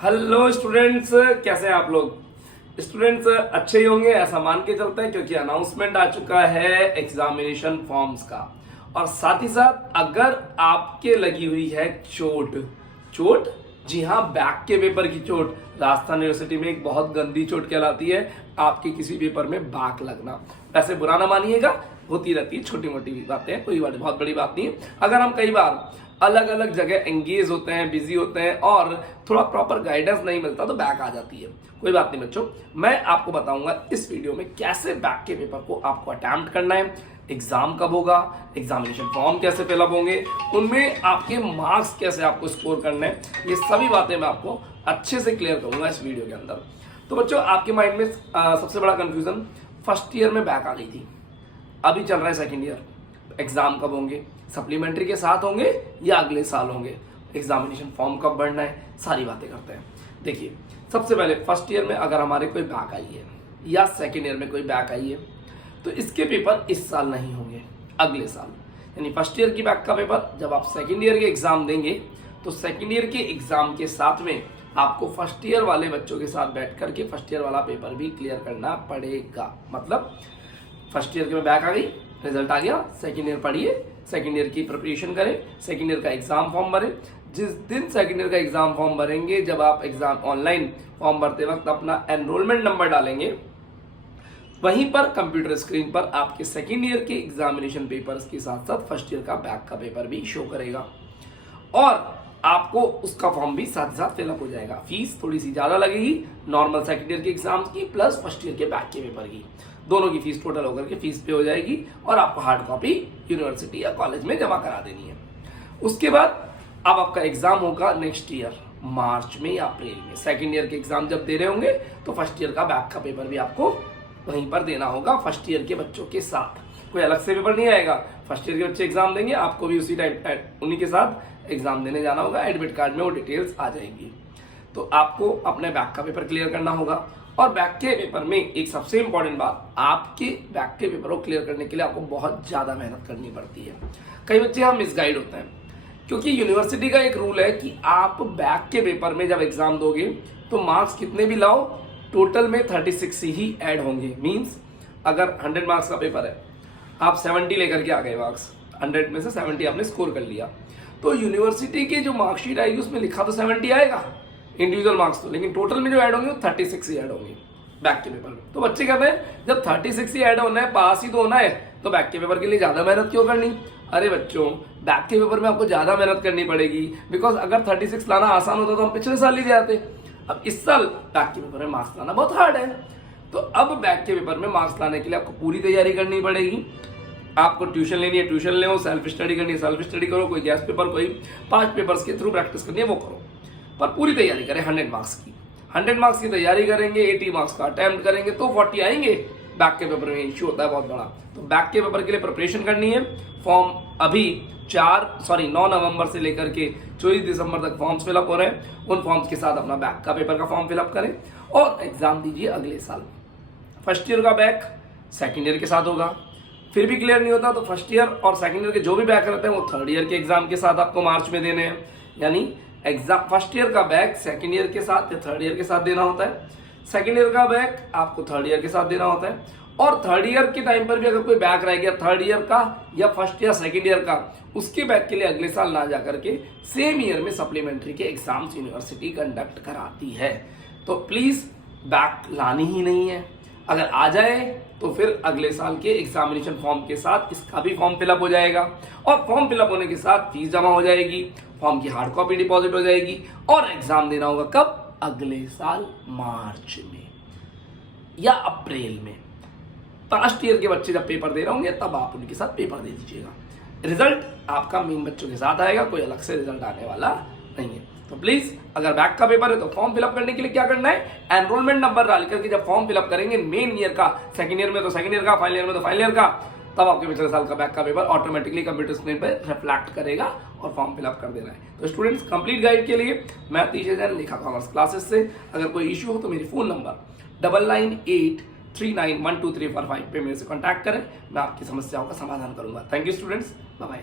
Hello students, कैसे हैं आप लोग। स्टूडेंट्स अच्छे ही होंगे ऐसा मान के चलते हैं, क्योंकि अनाउंसमेंट आ चुका है एग्जामिनेशन फॉर्म्स का। और साथ ही साथ अगर आपके लगी हुई है चोट चोट जी हाँ, बैक के पेपर की चोट राजस्थान यूनिवर्सिटी में एक बहुत गंदी चोट कहलाती है आपके किसी पेपर में बैक लगना। वैसे बुरा ना मानिएगा, होती रहती है, छोटी मोटी बातें, कोई बहुत बड़ी बात नहीं है। अगर हम कई बार अलग अलग जगह एंगेज होते हैं, बिजी होते हैं और थोड़ा प्रॉपर गाइडेंस नहीं मिलता तो बैक आ जाती है। कोई बात नहीं बच्चों, मैं आपको बताऊंगा इस वीडियो में कैसे बैक के पेपर को आपको अटेम्प्ट करना है, एग्जाम कब होगा, एग्जामिनेशन फॉर्म कैसे फिलअप होंगे, उनमें आपके मार्क्स कैसे आपको स्कोर करने हैं, ये सभी बातें मैं आपको अच्छे से क्लियर करूंगा इस वीडियो के अंदर। तो बच्चों, आपके माइंड में सबसे बड़ा कंफ्यूजन फर्स्ट ईयर में बैक आ गई थी, अभी चल रहा है सेकेंड ईयर, एग्जाम कब होंगे, सप्लीमेंट्री के साथ होंगे या अगले साल होंगे, एग्जामिनेशन फॉर्म कब भरना है, सारी बातें करते हैं। देखिए, सबसे पहले फर्स्ट ईयर में अगर हमारे कोई बैक आई है या सेकेंड ईयर में कोई बैक आई है तो इसके पेपर इस साल नहीं होंगे, अगले साल। यानी फर्स्ट ईयर की बैक का पेपर जब आप सेकेंड ईयर के एग्जाम देंगे तो सेकेंड ईयर के एग्जाम के साथ में आपको फर्स्ट ईयर वाले बच्चों के साथ बैठ करके फर्स्ट ईयर वाला पेपर भी क्लियर करना पड़ेगा। मतलब फर्स्ट ईयर के में बैक आ गई, रिजल्ट आ गया, सेकेंड ईयर पढ़िए, सेकेंड ईयर की प्रिपरेशन करें, सेकेंड ईयर का एग्जाम फॉर्म भरें। जिस दिन सेकेंड ईयर का एग्जाम फॉर्म भरेंगे, जब आप एग्जाम ऑनलाइन फॉर्म भरते वक्त अपना एनरोलमेंट नंबर डालेंगे, वहीं पर कंप्यूटर स्क्रीन पर आपके सेकेंड ईयर के एग्जामिनेशन पेपर्स के साथ साथ फर्स्ट ईयर का बैक का पेपर भी शो करेगा और आपको उसका फॉर्म भी साथ ही साथ फिलअप हो जाएगा। फीस थोड़ी सी ज्यादा लगेगी नॉर्मल सेकेंड ईयर के एग्जाम की प्लस फर्स्ट ईयर के बैक के पेपर की, दोनों की फीस टोटल होकर के फीस पे हो जाएगी और आपको हार्ड कॉपी यूनिवर्सिटी या कॉलेज में जमा करा देनी है। उसके बाद अब आपका एग्जाम होगा नेक्स्ट ईयर मार्च में या अप्रैल में। सेकेंड ईयर के एग्जाम जब दे रहे होंगे तो फर्स्ट ईयर का बैक का पेपर भी आपको वहीं पर देना होगा फर्स्ट ईयर के बच्चों के साथ, कोई अलग से पेपर नहीं आएगा। फर्स्ट ईयर के बच्चे एग्जाम देंगे, आपको भी उसी टाइम उन्हीं के साथ एग्जाम देने जाना होगा, एडमिट कार्ड में वो डिटेल्स आ जाएंगी। तो आपको अपने बैक का पेपर क्लियर करना होगा और बैक के पेपर में एक सबसे इंपॉर्टेंट बात, आपके बैक के पेपर को क्लियर करने के लिए आपको बहुत ज्यादा मेहनत करनी पड़ती है। कई बच्चे हम मिसगाइड होते हैं, क्योंकि यूनिवर्सिटी का एक रूल है कि आप बैक के पेपर में जब एग्जाम दोगे तो मार्क्स कितने भी लाओ, टोटल में 36 ही ऐड होंगे। मींस अगर 100 मार्क्स का पेपर है, आप 70 लेकर के आ गए मार्क्स, 100 में से 70 आपने स्कोर कर लिया, तो यूनिवर्सिटी की जो मार्कशीट आएगी उसमें लिखा तो 70 आएगा इंडिविजुअल मार्क्स तो, लेकिन टोटल में जो ऐड होंगे वो 36 ही ऐड होंगे बैक के पेपर में। तो बच्चे कहते हैं जब 36 ही ऐड होना है, पास ही तो होना है, तो बैक के पेपर के लिए ज्यादा मेहनत क्यों करनी। अरे बच्चों, बैक के पेपर में आपको ज्यादा मेहनत करनी पड़ेगी, बिकॉज अगर 36 लाना आसान होता तो हम पिछले साल ही ले आते। अब इस साल बैक के पेपर में मार्क्स लाना बहुत हार्ड है, तो अब बैक के पेपर में मार्क्स लाने के लिए आपको पूरी तैयारी करनी पड़ेगी। आपको ट्यूशन लेनी है ट्यूशन ले, सेल्फ स्टडी करनी है सेल्फ स्टडी करो, कोई गैस पेपर, कोई 5 पेपर्स के थ्रू प्रैक्टिस करनी है वो करो, पर पूरी तैयारी करें 100 मार्क्स की। 100 मार्क्स की तैयारी करेंगे, 80 मार्क्स का अटेम्प्ट करेंगे तो 40 आएंगे। बैक के पेपर में इश्यू होता है बहुत बड़ा, तो बैक के पेपर के लिए प्रिपरेशन करनी है। फॉर्म अभी 9 नवंबर से लेकर के 24 दिसंबर तक फॉर्म्स फिलअप हो रहे हैं, उन फॉर्म्स के साथ अपना बैक का पेपर का फॉर्म फिलअप करें और एग्जाम दीजिए अगले साल। फर्स्ट ईयर का बैक सेकेंड ईयर के साथ होगा, फिर भी क्लियर नहीं होता तो फर्स्ट ईयर और सेकेंड ईयर के जो भी बैक रहते हैं वो थर्ड ईयर के एग्जाम के साथ आपको मार्च में देने हैं। यानी एग्जाम फर्स्ट ईयर का बैक सेकेंड ईयर के साथ या थर्ड ईयर के साथ देना होता है, सेकेंड ईयर का बैक आपको थर्ड ईयर के साथ देना होता है। और थर्ड ईयर के टाइम पर भी अगर कोई बैक रह गया थर्ड ईयर का या फर्स्ट या सेकेंड ईयर का, उसके बैक के लिए अगले साल ना जाकर के सेम ईयर में सप्लीमेंट्री के एग्जाम्स यूनिवर्सिटी कंडक्ट कराती है। तो प्लीज बैक लानी ही नहीं है, अगर आ जाए तो फिर अगले साल के एग्जामिनेशन फॉर्म के साथ इसका भी फॉर्म फिलअप हो जाएगा और फॉर्म फिलअप होने के साथ फीस जमा हो जाएगी, फॉर्म की हार्ड कॉपी डिपॉजिट हो जाएगी और एग्जाम देना होगा कब, अगले साल मार्च में या अप्रैल में। फर्स्ट ईयर के बच्चे जब पेपर दे रहे होंगे तब आप उनके साथ पेपर दे दीजिएगा। रिजल्ट आपका मेन बच्चों के साथ आएगा, कोई अलग से रिजल्ट आने वाला नहीं है। तो प्लीज अगर बैक का पेपर है तो फॉर्म फिलअप करने के लिए क्या करना है, एनरोलमेंट नंबर डाल करके जब फॉर्म फिलअप करेंगे मेन ईयर का, सेकेंड ईयर में तो सेकेंड ईयर का, फाइनल ईयर में तो फाइनल ईयर का, तब आपके पिछले साल का बैक का पेपर ऑटोमेटिकली कंप्यूटर स्क्रीन पर रिफ्लेक्ट करेगा और फॉर्म फिलअप कर देना है। तो स्टूडेंट्स, कंप्लीट गाइड के लिए मैं अतीश जैन लिखा कॉमर्स क्लासेस से, अगर कोई इश्यू हो तो मेरी फोन नंबर 9983912345 पे मेरे से कॉन्टैक्ट करें, मैं आपकी समस्याओं का समाधान करूंगा। Thank you students, bye bye.